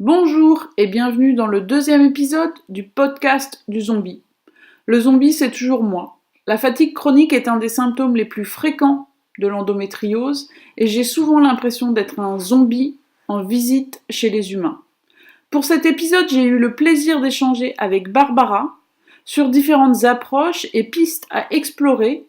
Bonjour et bienvenue dans le deuxième épisode du podcast du zombie. Le zombie, c'est toujours moi. La fatigue chronique est un des symptômes les plus fréquents de l'endométriose et j'ai souvent l'impression d'être un zombie en visite chez les humains. Pour cet épisode, j'ai eu le plaisir d'échanger avec Barbara sur différentes approches et pistes à explorer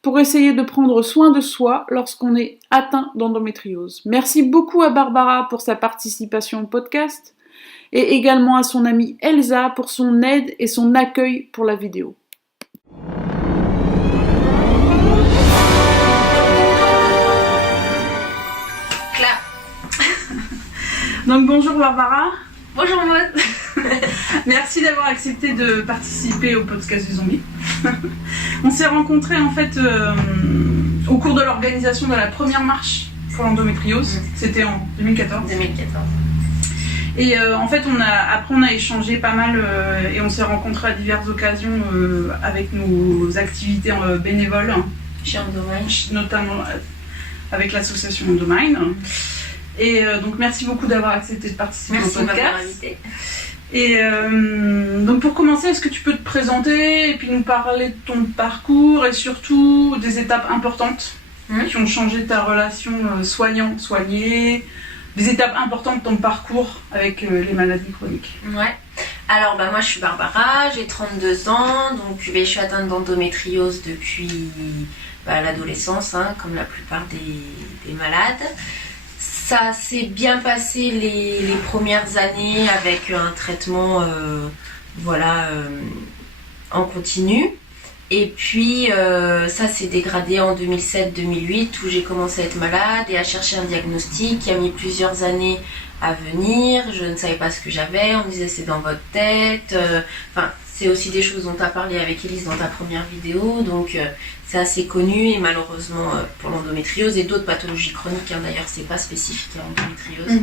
pour essayer de prendre soin de soi lorsqu'on est atteint d'endométriose. Merci beaucoup à Barbara pour sa participation au podcast et également à son amie Elsa pour son aide et son accueil pour la vidéo. Donc bonjour Barbara. Bonjour Maud. Merci d'avoir accepté de participer au podcast du zombie. On s'est rencontrés en fait au cours de l'organisation de la première marche pour l'endométriose. C'était en 2014. Et en fait après on a échangé pas mal et on s'est rencontrés à diverses occasions avec nos activités bénévoles. Chez Endomine. Notamment avec l'association Endomine. Et donc merci beaucoup d'avoir accepté de participer au podcast. Merci de m'avoir invité. Et donc pour commencer, est-ce que tu peux te présenter et puis nous parler de ton parcours et surtout des étapes importantes qui ont changé ta relation soignant-soigné, des étapes importantes de ton parcours avec les maladies chroniques? Ouais. Alors moi je suis Barbara, j'ai 32 ans, donc je suis atteinte d'endométriose depuis l'adolescence, comme la plupart des malades. Ça s'est bien passé les premières années avec un traitement en continu. Et puis ça s'est dégradé en 2007-2008 où j'ai commencé à être malade et à chercher un diagnostic qui a mis plusieurs années à venir. Je ne savais pas ce que j'avais, on me disait c'est dans votre tête. C'est aussi des choses dont tu as parlé avec Elise dans ta première vidéo, donc c'est assez connu et malheureusement pour l'endométriose et d'autres pathologies chroniques, d'ailleurs c'est pas spécifique à l'endométriose,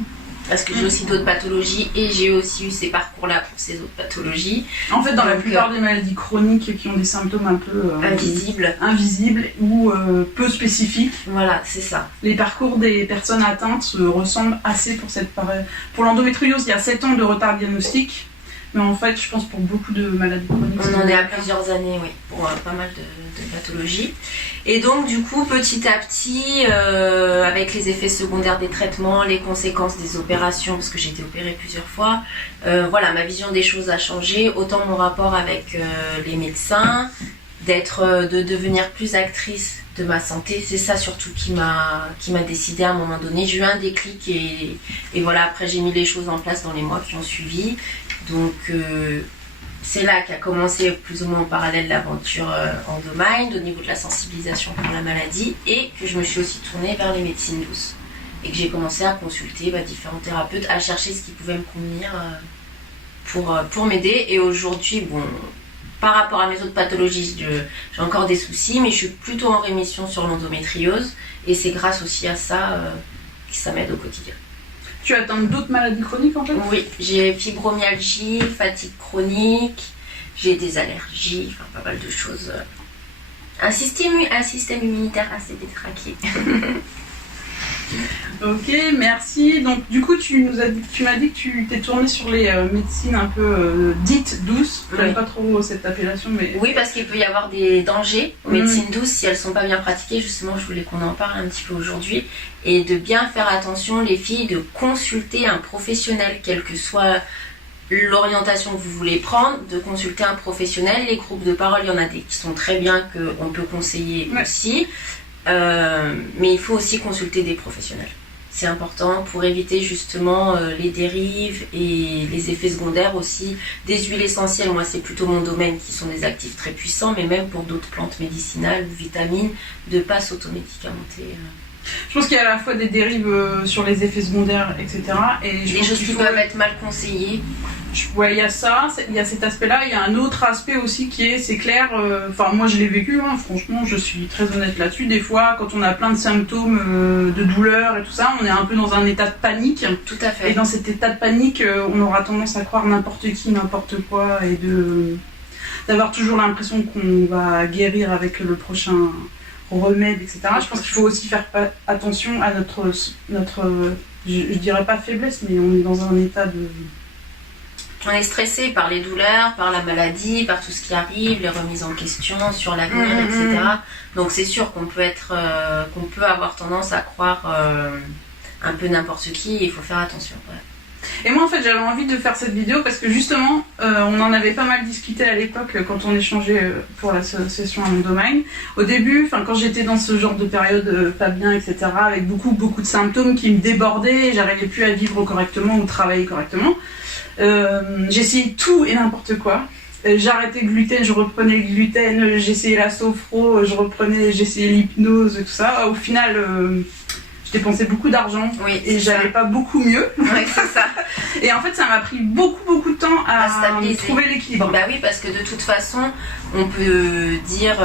parce que j'ai aussi d'autres pathologies et j'ai aussi eu ces parcours-là pour ces autres pathologies. En fait, dans la plupart des maladies chroniques qui ont des symptômes un peu invisibles ou peu spécifiques, voilà, c'est ça. Les parcours des personnes atteintes ressemblent assez pour l'endométriose. Il y a 7 ans de retard diagnostique. Mais en fait, je pense pour beaucoup de maladies chroniques. On en est à plusieurs années, oui, pour pas mal de pathologies. Et donc, du coup, petit à petit, avec les effets secondaires des traitements, les conséquences des opérations, parce que j'ai été opérée plusieurs fois, ma vision des choses a changé. Autant mon rapport avec les médecins, de devenir plus actrice de ma santé, c'est ça surtout qui m'a décidé à un moment donné. J'ai eu un déclic et voilà, après j'ai mis les choses en place dans les mois qui ont suivi. Donc c'est là qu'a commencé plus ou moins en parallèle l'aventure Endomine au niveau de la sensibilisation pour la maladie et que je me suis aussi tournée vers les médecines douces et que j'ai commencé à consulter différents thérapeutes, à chercher ce qui pouvait me convenir pour m'aider. Et aujourd'hui, par rapport à mes autres pathologies, j'ai encore des soucis, mais je suis plutôt en rémission sur l'endométriose et c'est grâce aussi à ça que ça m'aide au quotidien. Tu as atteint d'autres maladies chroniques en fait? Oui, j'ai fibromyalgie, fatigue chronique, j'ai des allergies, pas mal de choses. Un système immunitaire assez détraqué. Ok, merci. Donc du coup, tu m'as dit que tu t'es tournée sur les médecines un peu dites douces. Je n'aime pas trop cette appellation, mais... Oui, parce qu'il peut y avoir des dangers aux médecines douces si elles ne sont pas bien pratiquées. Justement, je voulais qu'on en parle un petit peu aujourd'hui. Et de bien faire attention, les filles, de consulter un professionnel, quelle que soit l'orientation que vous voulez prendre, de consulter un professionnel. Les groupes de parole, il y en a des qui sont très bien, qu'on peut conseiller aussi. Mais il faut aussi consulter des professionnels. C'est important pour éviter justement les dérives et les effets secondaires aussi des huiles essentielles. Moi, c'est plutôt mon domaine qui sont des actifs très puissants, mais même pour d'autres plantes médicinales ou vitamines, de ne pas s'automédicamenter. Je pense qu'il y a à la fois des dérives sur les effets secondaires, etc. Et des choses qui peuvent être mal conseillées. Ouais, il y a ça, il y a cet aspect-là. Il y a un autre aspect aussi c'est clair. Moi, je l'ai vécu, franchement, je suis très honnête là-dessus. Des fois, quand on a plein de symptômes de douleur et tout ça, on est un peu dans un état de panique. Tout à fait. Et dans cet état de panique, on aura tendance à croire n'importe qui, n'importe quoi et d'avoir toujours l'impression qu'on va guérir avec le prochain remède, etc. Je pense qu'il faut aussi faire attention à notre je dirais pas faiblesse, mais on est dans un état de... On est stressé par les douleurs, par la maladie, par tout ce qui arrive, les remises en question sur l'avenir, etc. Donc c'est sûr qu'on peut avoir tendance à croire un peu n'importe qui, et il faut faire attention. Ouais. Et moi en fait j'avais envie de faire cette vidéo parce que justement on en avait pas mal discuté à l'époque quand on échangeait pour l'association à mon domaine. Au début, quand j'étais dans ce genre de période pas bien, etc., avec beaucoup de symptômes qui me débordaient, j'arrivais plus à vivre correctement ou travailler correctement, j'essayais tout et n'importe quoi. J'arrêtais le gluten, je reprenais le gluten, j'essayais la sophro, j'essayais l'hypnose, tout ça. Au final je dépensais beaucoup d'argent et j'allais pas beaucoup mieux. Ouais, c'est ça. Et en fait, ça m'a pris beaucoup de temps à trouver l'équilibre. Bah oui, parce que de toute façon, on peut dire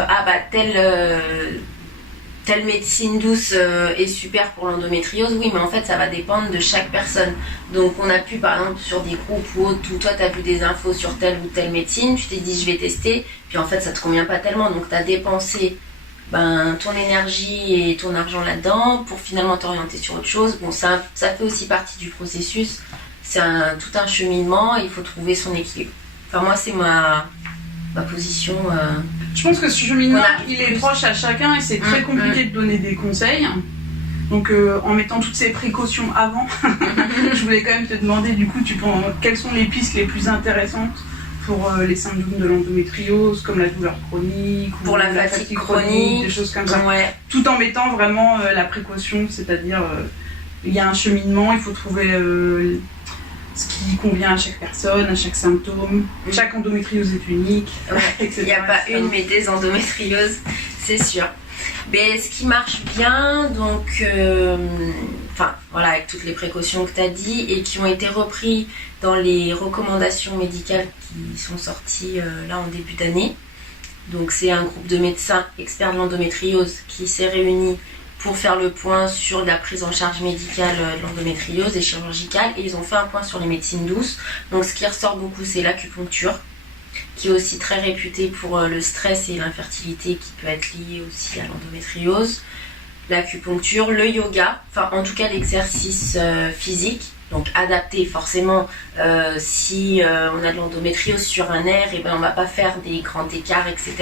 telle médecine douce est super pour l'endométriose. Oui, mais en fait, ça va dépendre de chaque personne. Donc, on a pu, par exemple, sur des groupes ou autres, où toi, tu as vu des infos sur telle ou telle médecine, tu t'es dit, je vais tester, puis en fait, ça te convient pas tellement. Donc, tu as dépensé ton énergie et ton argent là-dedans pour finalement t'orienter sur autre chose. Bon, ça fait aussi partie du processus. C'est tout un cheminement et il faut trouver son équilibre. Enfin, moi, c'est ma position. Je pense que ce cheminement, il est proche à chacun et c'est très compliqué de donner des conseils. Donc, en mettant toutes ces précautions avant, je voulais quand même te demander, du coup, quelles sont les pistes les plus intéressantes pour les symptômes de l'endométriose, comme la douleur chronique, pour la fatigue chronique, des choses comme ça. Ouais. Tout en mettant vraiment la précaution, c'est-à-dire il y a un cheminement, il faut trouver ce qui convient à chaque personne, à chaque symptôme. Chaque endométriose est unique, etc. Il n'y a pas une, mais des endométrioses, c'est sûr. Mais ce qui marche bien, donc, avec toutes les précautions que tu as dit et qui ont été repris dans les recommandations médicales qui sont sorties là en début d'année. Donc, c'est un groupe de médecins experts de l'endométriose qui s'est réuni pour faire le point sur la prise en charge médicale de l'endométriose et chirurgicale, et ils ont fait un point sur les médecines douces. Donc, ce qui ressort beaucoup, c'est l'acupuncture, qui est aussi très réputé pour le stress et l'infertilité qui peut être lié aussi à l'endométriose. L'acupuncture, le yoga, en tout cas l'exercice physique, donc adapté forcément si on a de l'endométriose sur un air, on ne va pas faire des grands écarts, etc.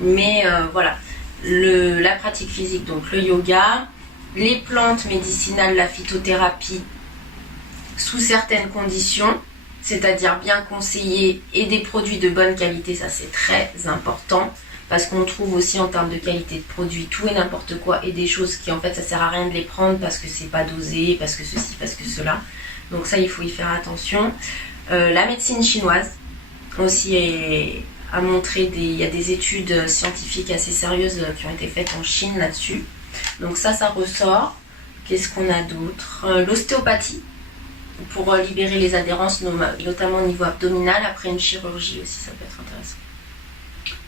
Mais voilà, la pratique physique, donc le yoga, les plantes médicinales, la phytothérapie, sous certaines conditions, c'est-à-dire bien conseillé et des produits de bonne qualité, ça c'est très important parce qu'on trouve aussi en termes de qualité de produits tout et n'importe quoi et des choses qui en fait ça sert à rien de les prendre parce que c'est pas dosé, parce que ceci, parce que cela. Donc ça il faut y faire attention. La médecine chinoise aussi a montré il y a des études scientifiques assez sérieuses qui ont été faites en Chine là-dessus. Donc ça ressort. Qu'est-ce qu'on a d'autre? L'ostéopathie, pour libérer les adhérences, notamment au niveau abdominal, après une chirurgie aussi, ça peut être intéressant.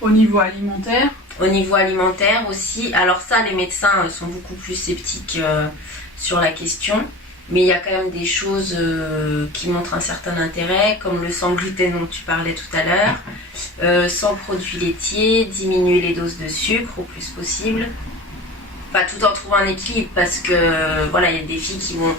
Au niveau alimentaire? Au niveau alimentaire aussi, alors ça, les médecins sont beaucoup plus sceptiques sur la question, mais il y a quand même des choses qui montrent un certain intérêt, comme le sans gluten dont tu parlais tout à l'heure, sans produits laitiers, diminuer les doses de sucre au plus possible, tout en trouvant un équilibre, parce que voilà, il y a des filles qui vont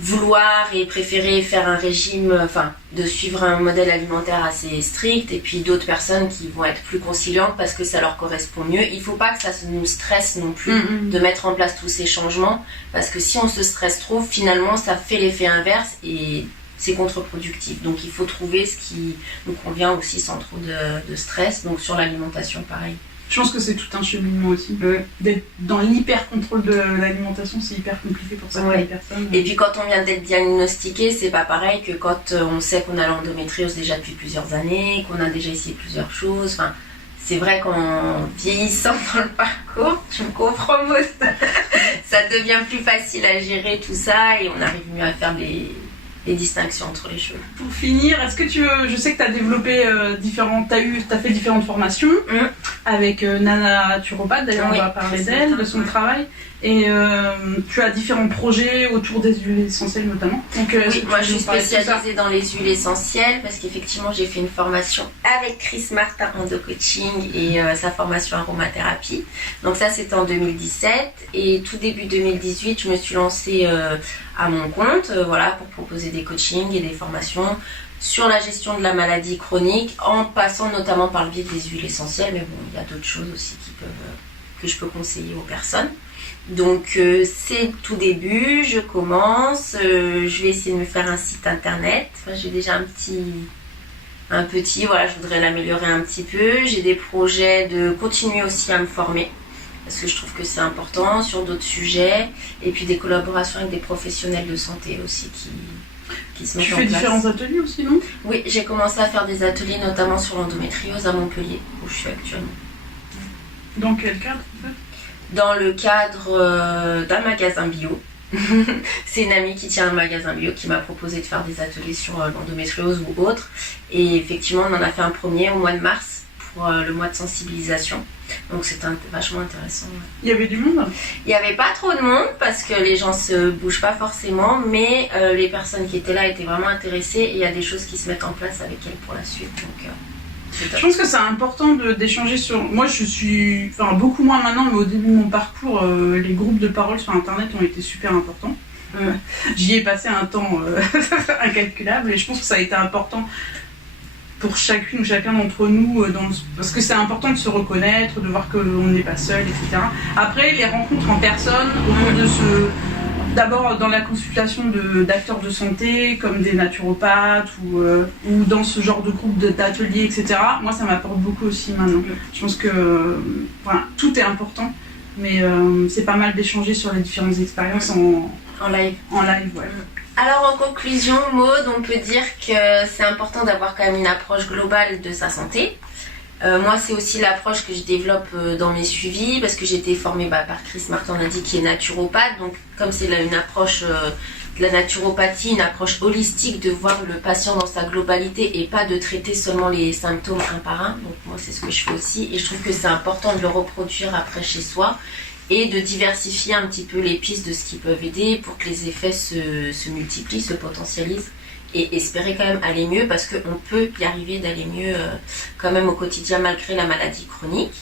vouloir et préférer faire un régime, de suivre un modèle alimentaire assez strict, et puis d'autres personnes qui vont être plus conciliantes parce que ça leur correspond mieux. Il ne faut pas que ça nous stresse non plus de mettre en place tous ces changements, parce que si on se stresse trop, finalement ça fait l'effet inverse et c'est contre-productif. Donc il faut trouver ce qui nous convient aussi sans trop de stress. Donc sur l'alimentation, pareil. Je pense que c'est tout un cheminement aussi. D'être dans l'hyper-contrôle de l'alimentation, c'est hyper compliqué pour certaines personnes. Et puis quand on vient d'être diagnostiqué, c'est pas pareil que quand on sait qu'on a l'endométriose déjà depuis plusieurs années, qu'on a déjà essayé plusieurs choses. C'est vrai qu'en vieillissant dans le parcours, je me comprends, Maud, ça devient plus facile à gérer tout ça et on arrive mieux à faire les distinctions entre les choses. Pour finir, est-ce que je sais que tu as développé t'as fait différentes formations avec Nana Naturopathe, d'ailleurs on va parler d'elle, de son travail. Et tu as différents projets autour des huiles essentielles notamment. Donc, oui, moi je suis spécialisée dans les huiles essentielles parce qu'effectivement j'ai fait une formation avec Chris Martin Endo Coaching et sa formation aromathérapie. Donc ça c'était en 2017 et tout début 2018 je me suis lancée à mon compte voilà, pour proposer des coachings et des formations sur la gestion de la maladie chronique en passant notamment par le biais des huiles essentielles. Mais bon, il y a d'autres choses aussi que je peux conseiller aux personnes. Donc c'est tout début, je commence, je vais essayer de me faire un site internet. Enfin, j'ai déjà un petit, voilà, je voudrais l'améliorer un petit peu. J'ai des projets de continuer aussi à me former parce que je trouve que c'est important sur d'autres sujets et puis des collaborations avec des professionnels de santé aussi qui se mettent en place. Tu fais différents ateliers aussi, non ? Oui, j'ai commencé à faire des ateliers notamment sur l'endométriose à Montpellier où je suis actuellement. Dans quel cadre en fait ? Dans le cadre d'un magasin bio. C'est une amie qui tient un magasin bio qui m'a proposé de faire des ateliers sur l'endométriose ou autre. Et effectivement, on en a fait un premier au mois de mars pour le mois de sensibilisation. Donc c'était vachement intéressant. Ouais. Il y avait du monde ? Il n'y avait pas trop de monde parce que les gens se bougent pas forcément, mais les personnes qui étaient là étaient vraiment intéressées et il y a des choses qui se mettent en place avec elles pour la suite. Donc, je pense que c'est important d'échanger sur... Moi, je suis... Enfin, beaucoup moins maintenant, mais au début de mon parcours, les groupes de parole sur Internet ont été super importants. J'y ai passé un temps incalculable et je pense que ça a été important pour chacune ou chacun d'entre nous, parce que c'est important de se reconnaître, de voir qu'on n'est pas seul, etc. Après, les rencontres en personne, au cours de d'abord dans la consultation d'acteurs de santé comme des naturopathes ou dans ce genre de groupe d'ateliers, etc. Moi ça m'apporte beaucoup aussi maintenant. Je pense que tout est important, mais c'est pas mal d'échanger sur les différentes expériences en live. En live, ouais. Alors en conclusion, Maud, on peut dire que c'est important d'avoir quand même une approche globale de sa santé. Moi, c'est aussi l'approche que je développe dans mes suivis parce que j'ai été formée par Chris Martin qui est naturopathe. Donc, comme c'est une approche de la naturopathie, une approche holistique de voir le patient dans sa globalité et pas de traiter seulement les symptômes un par un. Donc, moi, c'est ce que je fais aussi et je trouve que c'est important de le reproduire après chez soi et de diversifier un petit peu les pistes de ce qui peuvent aider pour que les effets se multiplient, se potentialisent. Et espérer quand même aller mieux parce qu'on peut y arriver d'aller mieux quand même au quotidien malgré la maladie chronique.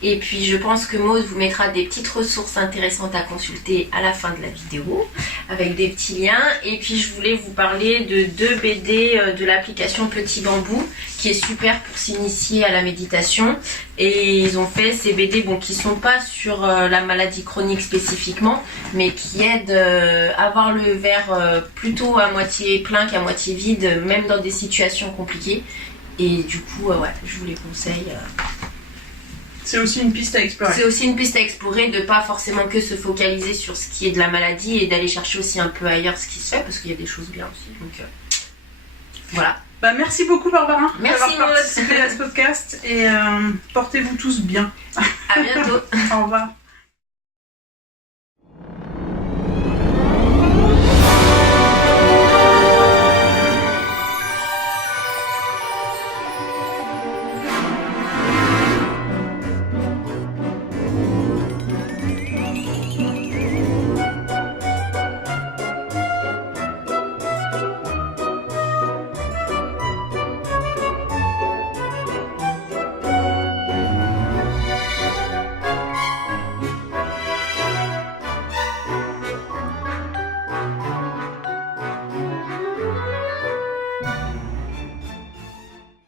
Et puis je pense que Maud vous mettra des petites ressources intéressantes à consulter à la fin de la vidéo avec des petits liens. Et puis je voulais vous parler de 2 BD de l'application Petit Bambou qui est super pour s'initier à la méditation. Et ils ont fait ces BD qui sont pas sur la maladie chronique spécifiquement, mais qui aident à avoir le verre plutôt à moitié plein qu'à moitié vide, même dans des situations compliquées. Et du coup, je vous les conseille. C'est aussi une piste à explorer. C'est aussi une piste à explorer, de pas forcément que se focaliser sur ce qui est de la maladie et d'aller chercher aussi un peu ailleurs ce qui se fait, parce qu'il y a des choses bien aussi. Donc voilà. Merci beaucoup Barbara d'avoir participé à ce podcast et portez-vous tous bien. À bientôt. Au revoir.